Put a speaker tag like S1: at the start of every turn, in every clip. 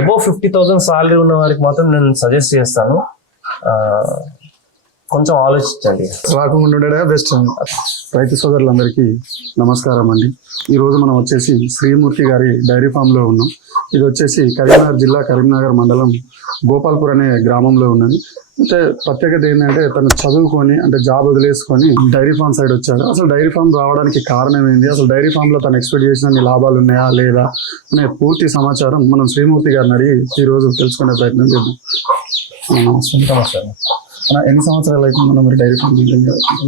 S1: Above fifty thousand salary ఉన్న వారికి మాత్రం నేను సజెస్ట్ చేస్తాను. కొంచెం ఆలోచించండి.
S2: రాకుండా ఉండడే? బెస్ట్ రైతు సోదరులందరికీ నమస్కారం అండి. ఈ రోజు మనం వచ్చేసి శ్రీమూర్తి గారి డైరీ ఫామ్లో ఉన్నాం. ఇది వచ్చేసి కరీంనగర్ జిల్లా కరీంనగర్ మండలం గోపాల్పూర్ అనే గ్రామంలో ఉన్నది. అయితే ప్రత్యేకత ఏంటంటే తను చదువుకొని అంటే జాబ్ వదిలేసుకొని డైరీ ఫామ్ సైడ్ వచ్చాడు. అసలు డైరీ ఫామ్ రావడానికి కారణం ఏంది? అసలు డైరీ ఫామ్లో తను ఎక్స్పెక్ట్ చేసిన లాభాలు ఉన్నాయా లేదా అనే పూర్తి సమాచారం మనం శ్రీమూర్తి గారిని అడిగి ఈ రోజు తెలుసుకునే ప్రయత్నం చేద్దాం. ఎన్ని సంవత్సరాలు అవుతుంది మనం dairy farm?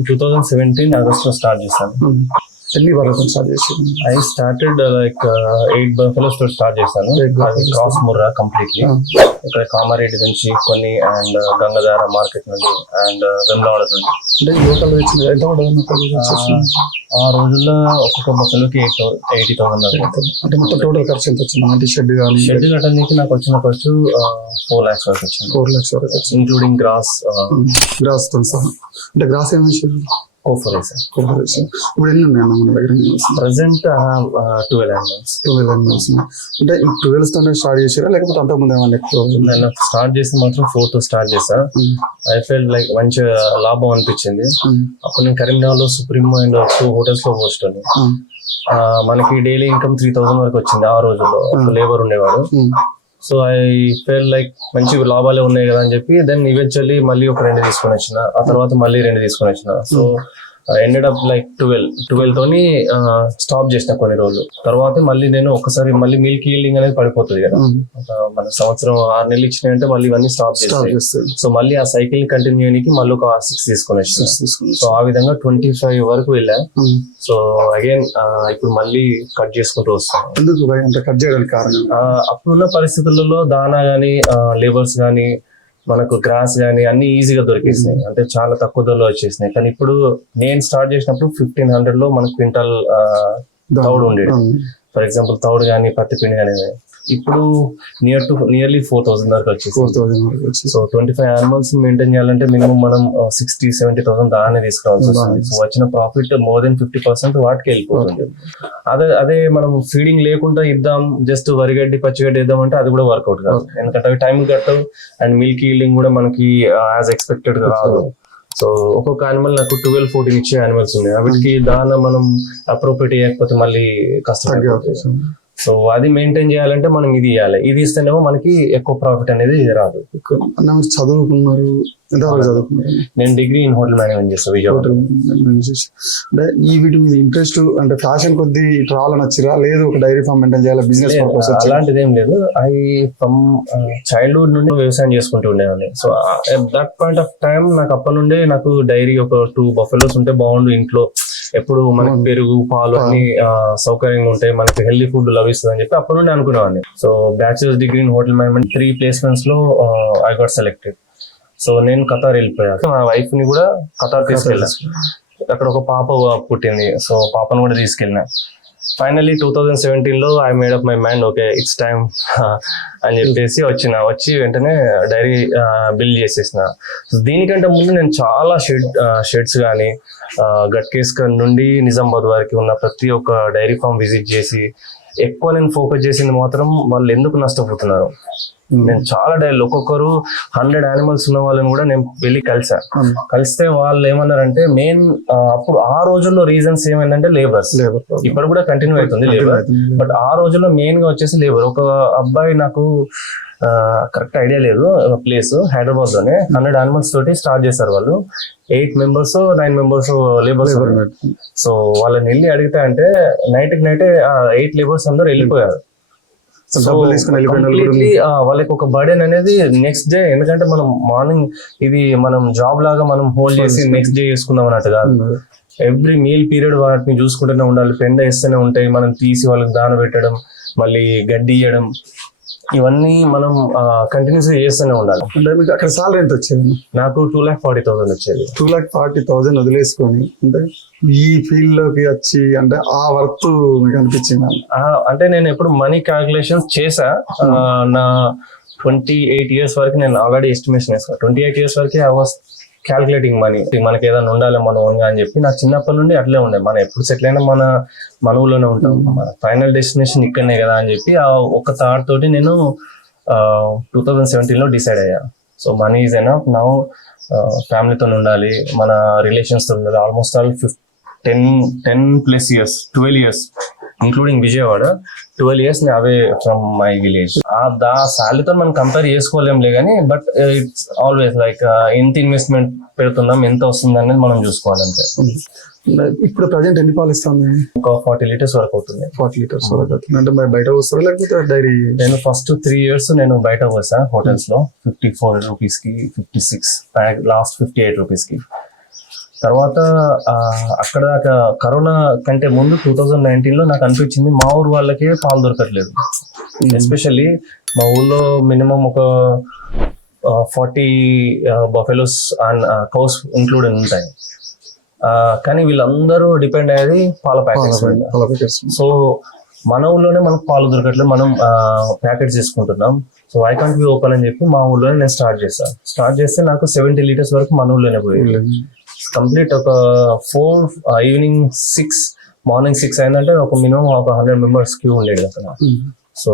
S1: Two thousand seventeen ఆగస్ట్లో స్టార్ట్ చేశాను.
S2: ఉమ్. ఎన్ని వరకు స్టార్ట్ చేసి
S1: ఐ స్టార్టెడ్ లైక్ ఎయిట్ బఫెలోస్తో స్టార్ట్ చేశాను. అది. Cross Murrah completely. ఇక్కడ కామారెడ్డి నుంచి కొన్ని అండ్ గంగధార మార్కెట్ నుండి అండ్ వెమ్లవాడ నుండి.
S2: అంటే లోకల్ ఎంత
S1: ఆ రోజుల్లో ఒక్కొక్క బఫెలోకి ఎయిట్ ఎయిటీ థౌసండ్
S2: అంటే మొత్తం టోటల్ ఖర్చు ఎంత వచ్చింది? అంటే షెడ్ కానీ
S1: షెడ్ కట్టడానికి నాకు వచ్చిన ఖర్చు ఫోర్ లాక్స్ వరకు వచ్చింది.
S2: ఫోర్ లాక్స్ వరకు
S1: ఇంక్లూడింగ్ గ్రాస్
S2: గ్రాస్తో అంటే గ్రాస్
S1: కోఫర్
S2: కార్పొరేషన్ ఇప్పుడు ఎన్ని ఉన్నాయి మన దగ్గర
S1: present twelve animals
S2: twelve animals అంటే ట్వెల్వ్ తోనే స్టార్ట్ చేసారా లేకపోతే అంతకుముందు ఏమన్నా ఎక్కువ
S1: నేను స్టార్ట్ చేసి మాత్రం ఫోర్తో స్టార్ట్ చేసా. ఐ ఫెల్ లైక్ మంచి లాభం అనిపించింది. అప్పుడు నేను కరీంనగర్లో సుప్రీం అండ్ టూ హోటల్స్లో పోస్ట్ మనకి డైలీ ఇన్కమ్ త్రీ థౌసండ్ వరకు వచ్చింది ఆ రోజుల్లో. లేబర్ ఉండేవాడు. సో ఐ ఫెల్ లైక్ మంచి లాభాలే ఉన్నాయి కదా అని చెప్పి దెన్ ఈవెన్చువల్లీ మళ్ళీ ఒక రెండు తీసుకొని వచ్చిన. ఆ తర్వాత మళ్ళీ రెండు తీసుకొని వచ్చిన. So ended up like twelve twelve తోని స్టాప్ చేసిన కొన్ని రోజులు. తర్వాత మళ్ళీ నేను ఒకసారి మళ్ళీ మిల్క్ ఈల్డింగ్ అనేది పడిపోతుంది కదా. మన సంవత్సరం ఆరు నెలలు ఇచ్చినాయంటే మళ్ళీ ఇవన్నీ స్టాప్ చేస్తాయి సో మళ్ళీ ఆ సైకిల్ కంటిన్యూ చేయడానికి మళ్ళీ ఒక సిక్స్ తీసుకొని సో ఆ విధంగా ట్వంటీ ఫైవ్ వరకు వెళ్ళా. సో అగైన్ ఇప్పుడు మళ్ళీ కట్ చేసుకుంటూ వస్తాను
S2: కట్ చేయడానికి కారణం?
S1: అప్పుడున్న పరిస్థితులలో దానా కానీ లేబర్స్ కానీ మనకు గ్రాస్ కానీ అన్ని ఈజీగా దొరికేసినాయి. అంటే చాలా తక్కువ ధరలో వచ్చేసినాయి. కానీ ఇప్పుడు నేను స్టార్ట్ చేసినప్పుడు ఫిఫ్టీన్ హండ్రెడ్లో మనకు క్వింటల్ తౌడు ఉండేది. ఫర్ ఎగ్జాంపుల్ తౌడు కానీ పత్తి పిండి కానీ ఇప్పుడు near to nearly four thousand వరకు వచ్చేసి
S2: ఫోర్ థౌసండ్ వరకు వచ్చి
S1: so twenty five animals maintain చేయాలంటే మినిమం మనం సిక్స్టీ సెవెంటీ థౌసండ్ దానే తీసుకురావాల్సి వస్తుంది. సో వచ్చిన profit more than fifty percent వాటికి వెళ్ళిపోతుంది. అదే అదే మనం ఫీడింగ్ లేకుండా ఇద్దాం జస్ట్ వరిగడ్డి పచ్చిగడ్డి ఇద్దాం అంటే అది కూడా వర్కౌట్ కాదు. ఎందుకంటే అవి టైం కట్టవు అండ్ మిల్క్ ఈల్డింగ్ కూడా మనకి యాజ్ ఎక్స్పెక్టెడ్గా రాదు. సో ఒక్కొక్క యానిమల్ నాకు ట్వెల్వ్ ఫోర్టీన్ ఇచ్చే యానిమల్స్ ఉన్నాయి. వీటికి దాన మనం అప్రోప్రియేట్ చేయకపోతే మళ్ళీ కష్టం. సో అది మెయింటైన్ చేయాలంటే మనం ఇది ఇవ్వాలి ఇది ఇస్తేనేమో మనకి ఎక్కువ ప్రాఫిట్ అనేది రాదు.
S2: చదువుకున్నారు
S1: నేను డిగ్రీ ఇన్ హోటల్ మేనేజ్మెంట్ చేస్తాను విజయవాడ.
S2: అంటే ఈ వీటి మీద ఇంట్రెస్ట్ అంటే ఫ్యాషన్ కొద్ది రావాలని వచ్చిరా? లేదు ఒక డైరీ ఫామ్ మెయింటైన్ చేయాలి? బిజినెస్
S1: అలాంటిది ఏం లేదు. ఐ ఫ్రమ్ చైల్డ్హుడ్ నుండి వ్యవసాయం చేసుకుంటూ ఉండేవాడిని. So that point of time నాకు అప్పటి నుండే నాకు డైరీ ఒక టూ బఫెలోస్ ఉంటే బాగుండు ఇంట్లో. ఎప్పుడు మనకి పెరుగు పాలు అన్ని సౌకర్యంగా ఉంటాయి మనకి హెల్దీ ఫుడ్ లభిస్తుంది అని చెప్పి అప్పటి నుండి అనుకునేవాడిని. So bachelors degree in hotel management three ప్లేస్మెంట్స్లో I got selected so నేను ఖతార్ వెళ్ళిపోయాను మా వైఫ్ని కూడా ఖతార్ తీసుకెళ్ళాను అక్కడ ఒక పాప పుట్టింది. సో పాపను కూడా తీసుకెళ్ళిన. ఫైనలీ టూ థౌజండ్ సెవెంటీన్లో I made up my mind okay it's time అని చెప్పేసి వచ్చిన వచ్చి వెంటనే డైరీ బిల్డ్ చేసేసిన. దీనికంటే ముందు నేను చాలా షెడ్ షెడ్స్ కానీ గట్కేస్కర్ నుండి నిజామాబాద్ వరకు ఉన్న ప్రతి ఒక్క డైరీ ఫామ్ విజిట్ చేసి ఎక్కువ నేను ఫోకస్ చేసింది మాత్రం వాళ్ళు ఎందుకు నష్టపోతున్నారు? నేను చాలా డైరీ ఒక్కొక్కరు హండ్రెడ్ యానిమల్స్ ఉన్న వాళ్ళని కూడా నేను వెళ్ళి కలిసా. కలిస్తే వాళ్ళు ఏమన్నారంటే మెయిన్ అప్పుడు ఆ రోజుల్లో రీజన్స్ ఏమైందంటే లేబర్స్.
S2: లేబర్
S1: ఇప్పుడు కూడా కంటిన్యూ అవుతుంది లేబర్. బట్ ఆ రోజుల్లో మెయిన్గా వచ్చేసి లేబర్. ఒక అబ్బాయి నాకు కరెక్ట్ ఐడియా లేదు ప్లేస్ హైదరాబాద్లోనే హండ్రెడ్ యానిమల్స్ తోటి స్టార్ట్ చేశారు వాళ్ళు. Eight members nine members labours so వాళ్ళని వెళ్ళి అడిగితే అంటే నైట్కి నైటే ఎయిట్ లేబర్స్ అందరూ వెళ్ళిపోయారు. వాళ్ళకి ఒక బర్డెన్ అనేది నెక్స్ట్ డే ఎందుకంటే మనం మార్నింగ్ ఇది మనం జాబ్ లాగా మనం హోల్డ్ చేసి నెక్స్ట్ డే చేసుకుందాం అన్నట్టు కాదు. ఎవ్రీ మీల్ పీరియడ్ వాటిని చూసుకుంటూనే ఉండాలి. పెండ వేస్తూనే ఉంటాయి మనం తీసి వాళ్ళకి దాన పెట్టడం మళ్ళీ గడ్డి ఇయ్యడం ఇవన్నీ మనం కంటిన్యూస్ చేస్తూనే ఉండాలి.
S2: మీకు అక్కడ సాలరీ ఎంత వచ్చేది?
S1: నాకు టూ ల్యాక్ ఫార్టీ థౌసండ్ వచ్చేది.
S2: టూ లాక్ ఫార్టీ థౌసండ్ వదిలేసుకొని అంటే ఈ ఫీల్డ్లోకి వచ్చి అంటే ఆ వర్త్ మీకు అనిపించింది?
S1: అంటే నేను ఎప్పుడు మనీ క్యాల్కులేషన్స్ చేసా నా ట్వంటీ ఎయిట్ ఇయర్స్ వరకు నేను ఆల్రెడీ ఎస్టిమేషన్ వేసాను ట్వంటీ ఎయిట్ ఇయర్స్ వరకు ఐ వాస్ క్యాల్కులేటింగ్ మనీ మనకి ఏదైనా ఉండాలి మన ఓన్గా అని చెప్పి నాకు చిన్నప్పటి నుండి అట్లే ఉండే. మనం ఎప్పుడు సెటిల్ అయినా మన మన ఊళ్ళోనే ఉంటాం. మన ఫైనల్ డెస్టినేషన్ ఇక్కడనే కదా అని చెప్పి ఆ ఒక థాట్ తోటి నేను టూ థౌజండ్ సెవెంటీన్లో డిసైడ్ అయ్యా. So money is enough now ఫ్యామిలీతో ఉండాలి. మన రిలేషన్స్తో ఉండాలి. Almost all fif ten ten plus years twelve years including Vijayawada twelve years away from my village ఆ దా శాలరీతో మనం కంపేర్ చేసుకోలేంలే కానీ బట్ ఇట్స్ ఆల్వేస్ లైక్ ఎంత ఇన్వెస్ట్మెంట్ పెడుతున్నాం ఎంత వస్తుంది అనేది మనం చూసుకోవాలి అంతే
S2: ఇప్పుడు ప్రజెంట్ ఎన్ని పాలు ఇస్తాను
S1: ఒక ఫార్టీ లీటర్స్ వరకు అవుతుంది.
S2: ఫార్టీ లీటర్స్ వరకు అవుతుంది. అంటే మరి బయట వస్తారా లేకపోతే డైరీ?
S1: నేను ఫస్ట్ త్రీ ఇయర్స్ నేను బయట పోసా హోటల్స్లో ఫిఫ్టీ ఫోర్ రూపీస్కి fifty six last fifty eight రూపీస్కి. తర్వాత ఆ, అక్కడ కరోనా కంటే ముందు టూ థౌజండ్ నైన్టీన్లో నాకు అనిపించింది మా ఊరు వాళ్ళకి పాలు దొరకట్లేదు. ఎస్పెషల్లీ మా ఊళ్ళో మినిమం ఒక forty buffaloes and cows include ఉంటాయి. ఆ, కానీ వీళ్ళందరూ డిపెండ్ అయ్యేది పాల ప్యాకెట్స్ సో మన ఊళ్ళోనే మనకు పాలు దొరకట్లేదు. మనం ప్యాకెట్స్ తీసుకుంటున్నాం. So I can't be open అని చెప్పి మా ఊళ్ళోనే నేను స్టార్ట్ చేశాను స్టార్ట్ చేస్తే నాకు సెవెంటీ లీటర్స్ వరకు మన ఊళ్ళోనే పోయింది. కంప్లీట్ ఒక four evening six morning six అయిందంటే ఒక మినిమం ఒక హండ్రెడ్ మెంబర్స్ క్యూ ఉండేది అక్కడ. సో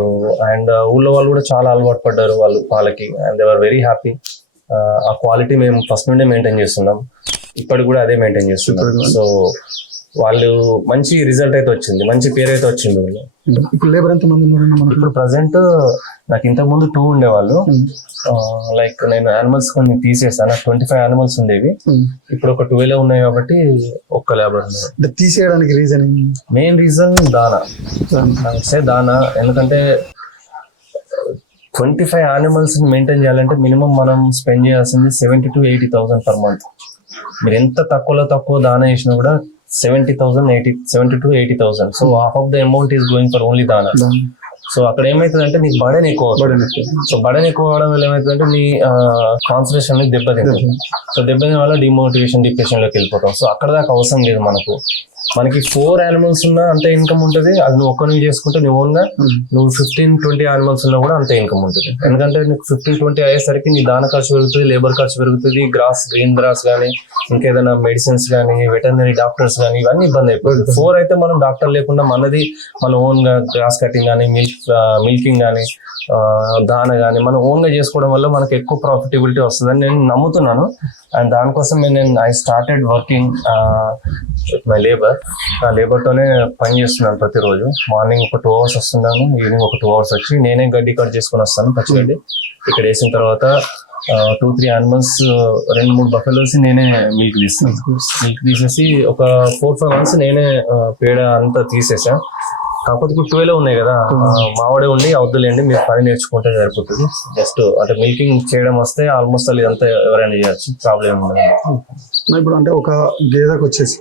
S1: అండ్ ఊళ్ళో వాళ్ళు కూడా చాలా అలవాటు పడ్డారు వాళ్ళు పాలకి and they are very happy ఆ క్వాలిటీ మేము ఫస్ట్ నుండే మెయింటైన్ చేస్తున్నాం. ఇప్పటికి కూడా అదే మెయింటైన్ చేస్తున్నాం. సో వాళ్ళు మంచి రిజల్ట్ అయితే వచ్చింది మంచి పేరు అయితే వచ్చింది
S2: ఇప్పుడు లేబర్ ఎంత మంది
S1: ఇప్పుడు ప్రజెంట్ నాకు ఇంతకు ముందు టూ ఉండేవాళ్ళు. లైక్ నేను యానిమల్స్ కొన్ని తీసేసాను. నాకు ట్వంటీ ఫైవ్ యానిమల్స్ ఉండేవి ఇప్పుడు ఒక ట్వెల్వ్ ఉన్నాయి కాబట్టి ఒక్క లేబర్
S2: అంటే తీసేయడానికి రీజన్
S1: మెయిన్ రీజన్ దానా. సే దానా. ఎందుకంటే ట్వంటీ ఫైవ్ యానిమల్స్ మెయింటైన్ చేయాలంటే మినిమం మనం స్పెండ్ చేయాల్సింది seventy to eighty thousand per month మీరు ఎంత తక్కువలో తక్కువ దానా చేసినా కూడా seventy thousand eighty seventy to eighty thousand so half of the amount is going for only దానా సో అక్కడ ఏమైతుంది అంటే నీకు బడన్ ఎక్కువ. సో బడన్ ఎక్కువ. అవడం వల్ల ఏమవుతుందంటే నీ కాన్సన్ట్రేషన్ అనేది దెబ్బతింటుంది. సో దెబ్బతిన వల్ల డిమోటివేషన్ డిప్రెషన్లోకి వెళ్ళిపోతాం. సో అక్కడ దాకా అవసరం లేదు మనకు. మనకి ఫోర్ యానిమల్స్ ఉన్నా అంతే ఇన్కమ్ ఉంటుంది. అది నువ్వు ఒక్కరిని చేసుకుంటే నువ్వు ఓన్గా నువ్వు ఫిఫ్టీన్ ట్వంటీ యానిమల్స్ ఉన్నా కూడా అంతే ఇన్కమ్ ఉంటుంది. ఎందుకంటే నీకు ఫిఫ్టీన్ ట్వంటీ అయ్యేసరికి నీ దాన ఖర్చు పెరుగుతుంది లేబర్ ఖర్చు పెరుగుతుంది గ్రాస్ గ్రీన్ గ్రాస్ కానీ ఇంకేదైనా మెడిసిన్స్ కానీ వెటర్నరీ డాక్టర్స్ కానీ ఇవన్నీ ఇబ్బంది అయిపోతుంది. ఫోర్ అయితే మనం డాక్టర్ లేకుండా మనది మన ఓన్గా గ్రాస్ కటింగ్ కానీ మిల్క్ మిల్కింగ్ కానీ దాన కానీ మనం ఓన్గా చేసుకోవడం వల్ల మనకు ఎక్కువ ప్రాఫిటబిలిటీ వస్తుందని నేను నమ్ముతున్నాను. అండ్ దానికోసం నేను I started working my labour ఆ లేబర్తోనే పని చేస్తున్నాను ప్రతిరోజు. మార్నింగ్ ఒక టూ అవర్స్ వస్తున్నాను ఈవినింగ్ ఒక టూ అవర్స్ వచ్చి నేనే గడ్డి కట్ చేసుకొని వస్తాను పచ్చిగడ్డి. ఇక్కడ వేసిన తర్వాత టూ త్రీ యానిమల్స్ రెండు మూడు బఫెలోస్ నేనే మిల్క్ తీస్తాను మిల్క్ తీసేసి ఒక ఫోర్ ఫైవ్ మంత్స్ నేనే పేడ అంతా తీసేసా. కాకపోతే ఇప్పుడు ట్వెల్వ్ ఉన్నాయి కదా. మావాడే ఉండి అవుతులేండి మీరు పని నేర్చుకుంటే సరిపోతుంది. జస్ట్ అంటే మిల్కింగ్ చేయడం వస్తే ఆల్మోస్ట్ అది అంతా ఎవరైనా చేయొచ్చు ప్రాబ్లం ఉండదు.
S2: ఇప్పుడు అంటే ఒక గేదెకి వచ్చేసి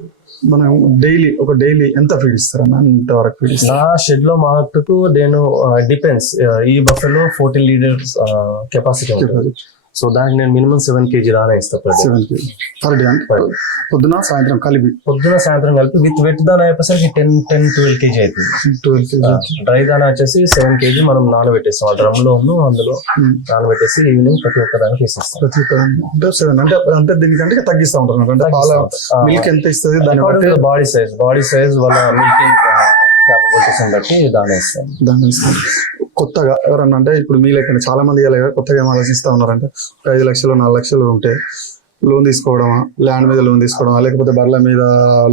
S2: మనం డైలీ ఒక డైలీ ఎంత ఫీడ్ ఇస్తారన్న ఎంత వరకు ఫీడ్
S1: నా షెడ్లో మటుకు నేను డిపెండ్స్ ఈ బఫెలో ఫోర్టీన్ లీటర్స్ కెపాసిటీ ఉంటుంది. సో దానికి నేను మినిమం సెవెన్ కేజీ రానా ఇస్తాను per day.
S2: సెవెన్కి పర్ డే అంటే పొద్దున సాయంత్రం కలిపి?
S1: పొద్దున సాయంత్రం కలిపి విత్ వెట్ దానా అయిపోసరికి టెన్ టెన్ ట్వెల్వ్ కేజీ అవుతుంది
S2: ట్వెల్వ్ కేజీ
S1: డ్రై దానా వచ్చేసి సెవెన్ కేజీ మనం నానబెట్టేస్తాం. ఆ డ్రమ్లో ఉన్న అందులో నానబెట్టేసి ఈవినింగ్ ప్రతి ఒక్క దానికి వేసేస్తాం
S2: ప్రతి ఒక్క అంటే సెవెన్ అంటే అంటే దీనికంటే తగ్గిస్తూ ఉంటారు అంటే పాల మిల్క్ ఎంత ఇస్తుంది బట్టి
S1: బాడీ సైజ్ బాడీ సైజ్ వాళ్ళ మిల్కింగ్ క్యాపబిలిటీస్ బట్టి దాని ఇస్తాం.
S2: దాన్ని ఇస్తాం. కొత్తగా ఎవరన్నా అంటే ఇప్పుడు మీ లెక్కన చాలా మంది ఇలా కొత్తగా ఏం ఆలోచిస్తూ ఉన్నారంటే ఒక ఐదు లక్షలు నాలుగు లక్షలు ఉంటే లోన్ తీసుకోవడమా? ల్యాండ్ మీద లోన్ తీసుకోవడమా? లేకపోతే బర్ల మీద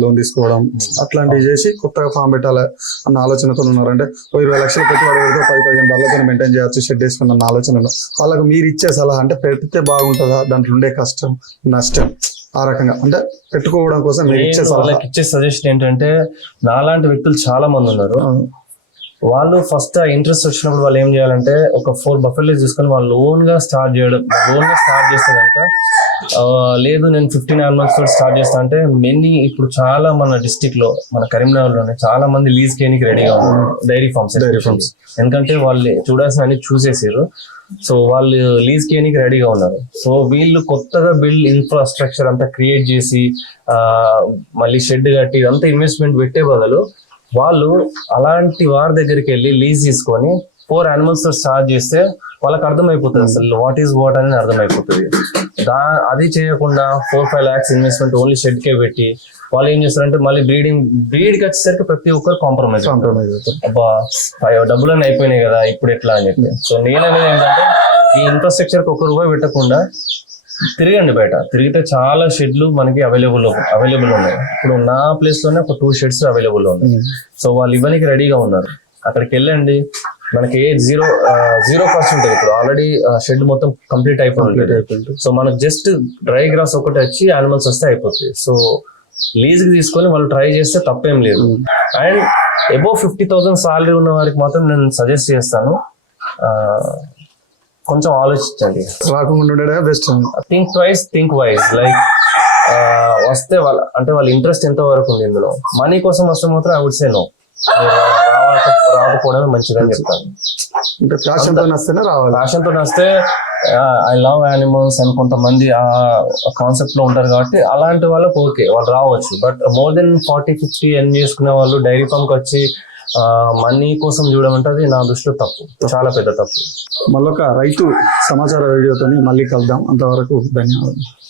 S2: లోన్ తీసుకోవడం? అట్లాంటివి చేసి కొత్తగా ఫామ్ పెట్టాలి అన్న ఆలోచనతో ఉన్నారంటే ఓ ఇరవై లక్షలు పెట్టుబడి పెడితే పది పదిహేను బర్లతో మెయింటైన్ చేయొచ్చు షెడ్ వేసుకున్న అన్న ఆలోచన. వాళ్ళకి మీరు ఇచ్చే సలహా అంటే పెడితే బాగుంటుందా? దాంట్లో ఉండే కష్టం నష్టం ఆ రకంగా. అంటే పెట్టుకోవడం కోసం ఇచ్చే
S1: సజెషన్ ఏంటంటే నాలాంటి వ్యక్తులు చాలా మంది ఉన్నారు. వాళ్ళు ఫస్ట్ ఆ ఇంట్రెస్ట్ వచ్చినప్పుడు వాళ్ళు ఏం చేయాలంటే ఒక ఫోర్ బఫెల్స్ తీసుకొని వాళ్ళు ఓన్గా స్టార్ట్ చేయడం ఓన్గా స్టార్ట్ చేస్తే కనుక లేదు నేను ఫిఫ్టీన్ యానిమల్స్ తోటి స్టార్ట్ చేస్తా అంటే మెనీ ఇప్పుడు చాలా మన డిస్టిక్లో మన కరీంనగర్లోనే చాలా మంది లీజ్ కేనికి రెడీగా ఉన్నారు. Dairy farms
S2: Dairy farms.
S1: ఎందుకంటే వాళ్ళు చూడాల్సిన అన్ని చూసేసారు. సో వాళ్ళు లీజ్ కేనికి రెడీగా ఉన్నారు. సో వీళ్ళు కొత్తగా బిల్డ్ ఇన్ఫ్రాస్ట్రక్చర్ అంతా క్రియేట్ చేసి ఆ, మళ్ళీ షెడ్ కట్టి ఇదంతా ఇన్వెస్ట్మెంట్ పెట్టే బదులు వాళ్ళు అలాంటి వారి దగ్గరికి వెళ్ళి లీజ్ తీసుకొని ఫోర్ యానిమల్స్తో స్టార్ట్ చేస్తే వాళ్ళకి అర్థమైపోతుంది అసలు వాట్ ఈస్ వాట్ అని అర్థమైపోతుంది. దా అది చేయకుండా four five lakhs investment only shed కే పెట్టి వాళ్ళు ఏం చేస్తారంటే మళ్ళీ బ్రీడింగ్ బ్రీడ్కి వచ్చేసరికి ప్రతి ఒక్కరు కాంప్రమైజ్
S2: కాంప్రమైజ్
S1: అబ్బా అయ్యో డబ్బులన్నీ అయిపోయినాయి కదా ఇప్పుడు ఎట్లా అని చెప్పి. సో నేను అనేది ఏంటంటే ఈ ఇన్ఫ్రాస్ట్రక్చర్కి ఒక్క రూపాయి పెట్టకుండా తిరగండి బయట. తిరిగితే చాలా షెడ్లు మనకి అవైలబుల్ అవైలబుల్ ఉన్నాయి. ఇప్పుడు నా ప్లేస్లోనే ఒక టూ షెడ్స్ అవైలబుల్ ఉన్నాయి. సో వాళ్ళు ఇవ్వడానికి రెడీగా ఉన్నారు. అక్కడికి వెళ్ళండి. మనకి ఏ జీరో జీరో కాస్ట్ ఉంటుంది ఇప్పుడు. ఆల్రెడీ షెడ్ మొత్తం కంప్లీట్ అయిపోయి ఉంటుంది. సో మనకు జస్ట్ డ్రై గ్రాస్ ఒకటి వచ్చి యానిమల్స్ వస్తే అయిపోతుంది సో లీజ్కి తీసుకొని వాళ్ళు ట్రై చేస్తే తప్పేం లేదు. And above fifty thousand salary ఉన్న వారికి మాత్రం నేను సజెస్ట్ చేస్తాను. కొంచెం ఆలోచించండి.
S2: రాకుండా ఉండడే best
S1: think twice think wise like వస్తే వాళ్ళ అంటే వాళ్ళ ఇంట్రెస్ట్ ఎంత వరకు ఉంది ఇందులో? మనీ కోసం వస్తే మాత్రం ఐ వుడ్ సే నో రాకపోవడమే మంచిదని చెప్తాను.
S2: అంటే ప్యాషన్తో వస్తేనే రావాలి.
S1: ఫ్యాషన్తో వస్తే ఐ లవ్ యానిమల్స్ అని కొంతమంది ఆ కాన్సెప్ట్లో ఉంటారు కాబట్టి అలాంటి వాళ్ళకి ఓకే వాళ్ళు రావచ్చు. But more than forty fifty ఎన్ చేసుకునే వాళ్ళు డైరీ ఫామ్కి వచ్చి మనీ కోసం చూడడం అంటే అది నా దృష్టిలో తప్పు. చాలా పెద్ద తప్పు.
S2: మళ్ళొక రైతు సమాచార వీడియోతోని మళ్ళీ కలుద్దాం. అంతవరకు ధన్యవాదాలు.